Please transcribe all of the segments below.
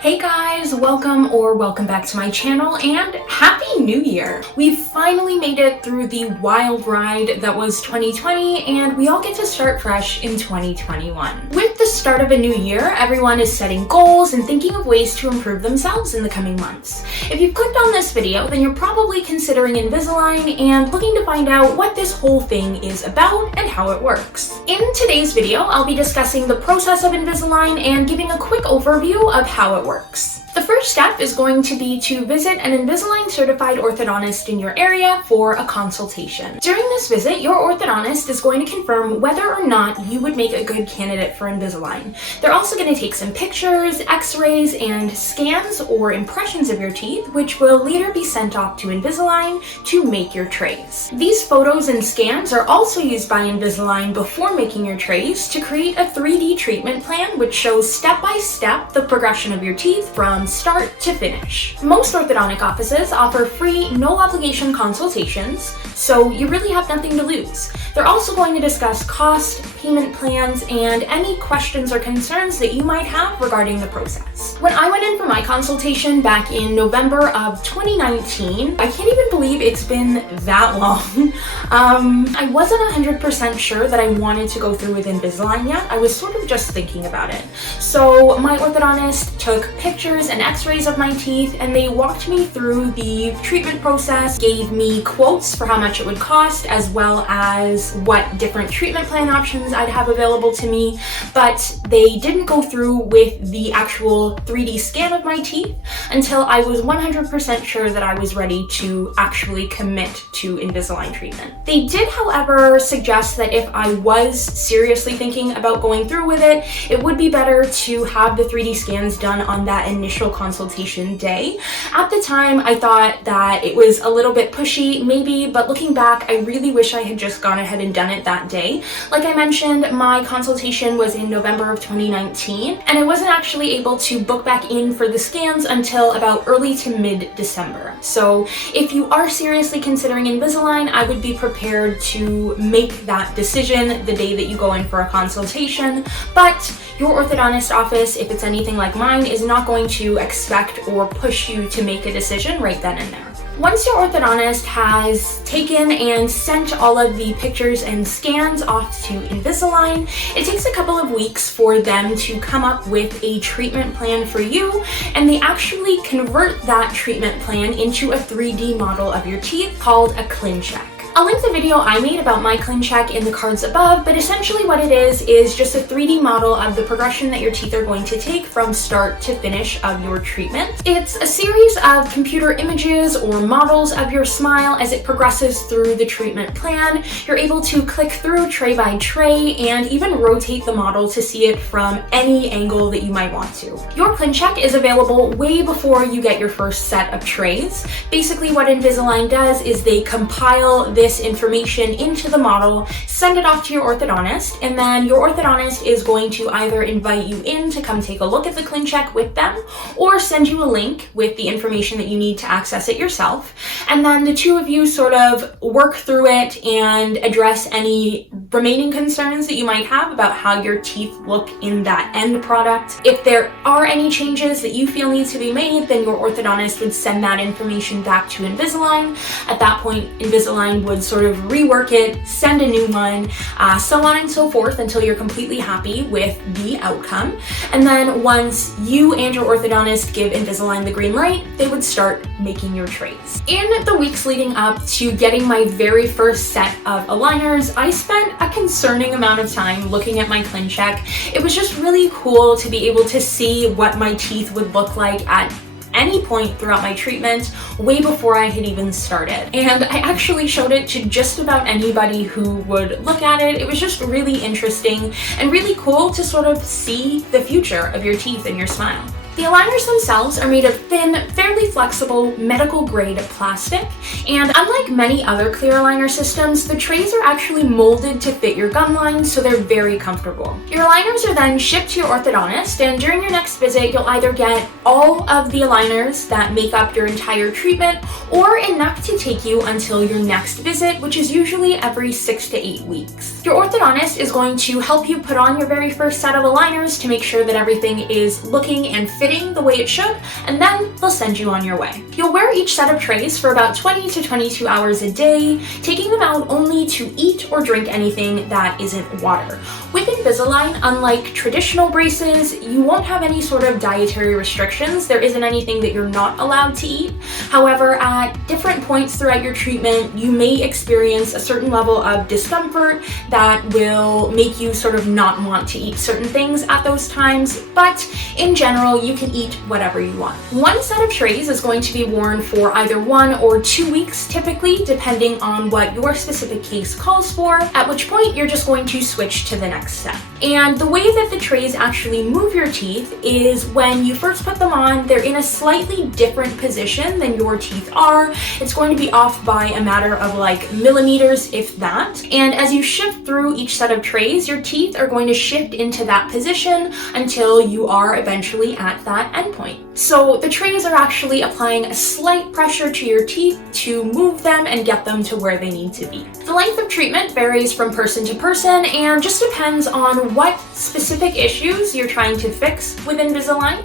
Hey guys, welcome back to my channel and Happy New Year! We've finally made it through the wild ride that was 2020 and we all get to start fresh in 2021. With the start of a new year, everyone is setting goals and thinking of ways to improve themselves in the coming months. If you've clicked on this video, then you're probably considering Invisalign and looking to find out what this whole thing is about and how it works. In today's video, I'll be discussing the process of Invisalign and giving a quick overview of how it works. The first step is going to be to visit an Invisalign certified orthodontist in your area for a consultation. During this visit, your orthodontist is going to confirm whether or not you would make a good candidate for Invisalign. They're also going to take some pictures, x-rays, and scans or impressions of your teeth, which will later be sent off to Invisalign to make your trays. These photos and scans are also used by Invisalign before making your trays to create a 3D treatment plan which shows step-by-step the progression of your teeth from start to finish. Most orthodontic offices offer free, no-obligation consultations, so you really have nothing to lose. They're also going to discuss cost, payment plans, and any questions or concerns that you might have regarding the process. When I went in for my consultation back in November of 2019, I can't even believe it's been that long. I wasn't 100% sure that I wanted to go through with Invisalign yet. I was sort of just thinking about it. So my orthodontist took pictures and x-rays of my teeth and they walked me through the treatment process, gave me quotes for how much it would cost, as well as what different treatment plan options I'd have available to me, but they didn't go through with the actual 3D scan of my teeth until I was 100% sure that I was ready to actually commit to Invisalign treatment. They did, however, suggest that if I was seriously thinking about going through with it, it would be better to have the 3D scans done on that initial consultation day. At the time, I thought that it was a little bit pushy, maybe, but looking back, I really wish I had just gone ahead and done it that day. Like I mentioned, my consultation was in November of 2019, and I wasn't actually able to book back in for the scans until about early to mid-December. So if you are seriously considering Invisalign, I would be prepared to make that decision the day that you go in for a consultation, but your orthodontist office, if it's anything like mine, is not going to expect or push you to make a decision right then and there. Once your orthodontist has taken and sent all of the pictures and scans off to Invisalign, it takes a couple of weeks for them to come up with a treatment plan for you, and they actually convert that treatment plan into a 3D model of your teeth called a ClinCheck. I'll link the video I made about my ClinCheck in the cards above, but essentially what it is just a 3D model of the progression that your teeth are going to take from start to finish of your treatment. It's a series of computer images or models of your smile as it progresses through the treatment plan. You're able to click through tray by tray and even rotate the model to see it from any angle that you might want to. Your ClinCheck is available way before you get your first set of trays. Basically what Invisalign does is they compile this information into the model, send it off to your orthodontist, and then your orthodontist is going to either invite you in to come take a look at the ClinCheck with them or send you a link with the information that you need to access it yourself. And then the two of you sort of work through it and address any remaining concerns that you might have about how your teeth look in that end product. If there are any changes that you feel need to be made, then your orthodontist would send that information back to Invisalign. At that point, Invisalign would sort of rework it, send a new one, so on and so forth until you're completely happy with the outcome. And then once you and your orthodontist give Invisalign the green light, they would start making your trays. In the weeks leading up to getting my very first set of aligners, I spent a concerning amount of time looking at my ClinCheck. It was just really cool to be able to see what my teeth would look like at any point throughout my treatment, way before I had even started. And I actually showed it to just about anybody who would look at it. It was just really interesting and really cool to sort of see the future of your teeth and your smile. The aligners themselves are made of thin, fairly flexible, medical-grade plastic, and unlike many other clear aligner systems, the trays are actually molded to fit your gum lines, so they're very comfortable. Your aligners are then shipped to your orthodontist, and during your next visit, you'll either get all of the aligners that make up your entire treatment, or enough to take you until your next visit, which is usually every 6 to 8 weeks. Your orthodontist is going to help you put on your very first set of aligners to make sure that everything is looking and fitting fitting the way it should, and then they'll send you on your way. You'll wear each set of trays for about 20 to 22 hours a day, taking them out only to eat or drink anything that isn't water. With Invisalign, unlike traditional braces, you won't have any sort of dietary restrictions. There isn't anything that you're not allowed to eat. However, at different points throughout your treatment, you may experience a certain level of discomfort that will make you sort of not want to eat certain things at those times, but in general, you can eat whatever you want. One set of trays is going to be worn for either 1 or 2 weeks, typically, depending on what your specific case calls for, at which point you're just going to switch to the next set. And the way that the trays actually move your teeth is when you first put them on, they're in a slightly different position than your teeth are. It's going to be off by a matter of like millimeters, if that. And as you shift through each set of trays, your teeth are going to shift into that position until you are eventually at that endpoint. So the trays are actually applying a slight pressure to your teeth to move them and get them to where they need to be. The length of treatment varies from person to person and just depends on what specific issues you're trying to fix with Invisalign.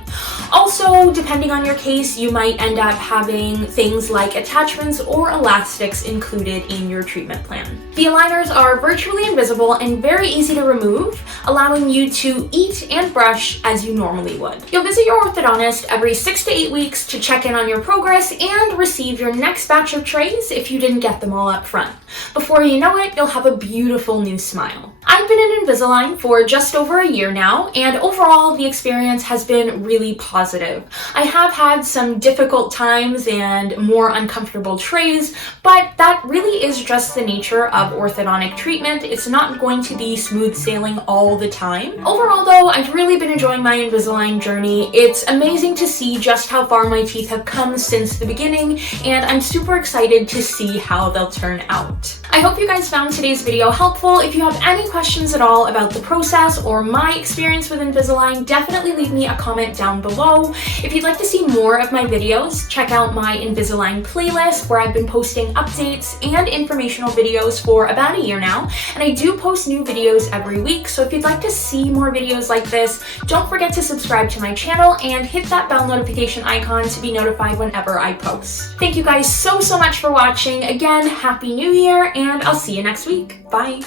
Also, depending on your case, you might end up having things like attachments or elastics included in your treatment plan. The aligners are virtually invisible and very easy to remove, allowing you to eat and brush as you normally would. You'll visit your orthodontist every 6 to 8 weeks to check in on your progress and receive your next batch of trays if you didn't get them all up front. Before you know it, you'll have a beautiful new smile. I've been in Invisalign for just over a year now, and overall the experience has been really positive. I have had some difficult times and more uncomfortable trays, but that really is just the nature of orthodontic treatment. It's not going to be smooth sailing all the time. Overall though, I've really been enjoying my Invisalign journey. It's amazing to see just how far my teeth have come since the beginning, and I'm super excited to see how they'll turn out. I hope you guys found today's video helpful. If you have any questions at all about the process or my experience with Invisalign, definitely leave me a comment down below. If you'd like to see more of my videos, check out my Invisalign playlist where I've been posting updates and informational videos for about a year now, and I do post new videos every week, so if you'd like to see more videos like this, don't forget to subscribe to my channel and hit that bell notification icon to be notified whenever I post. Thank you guys so much for watching. Again, Happy New Year, and I'll see you next week. Bye!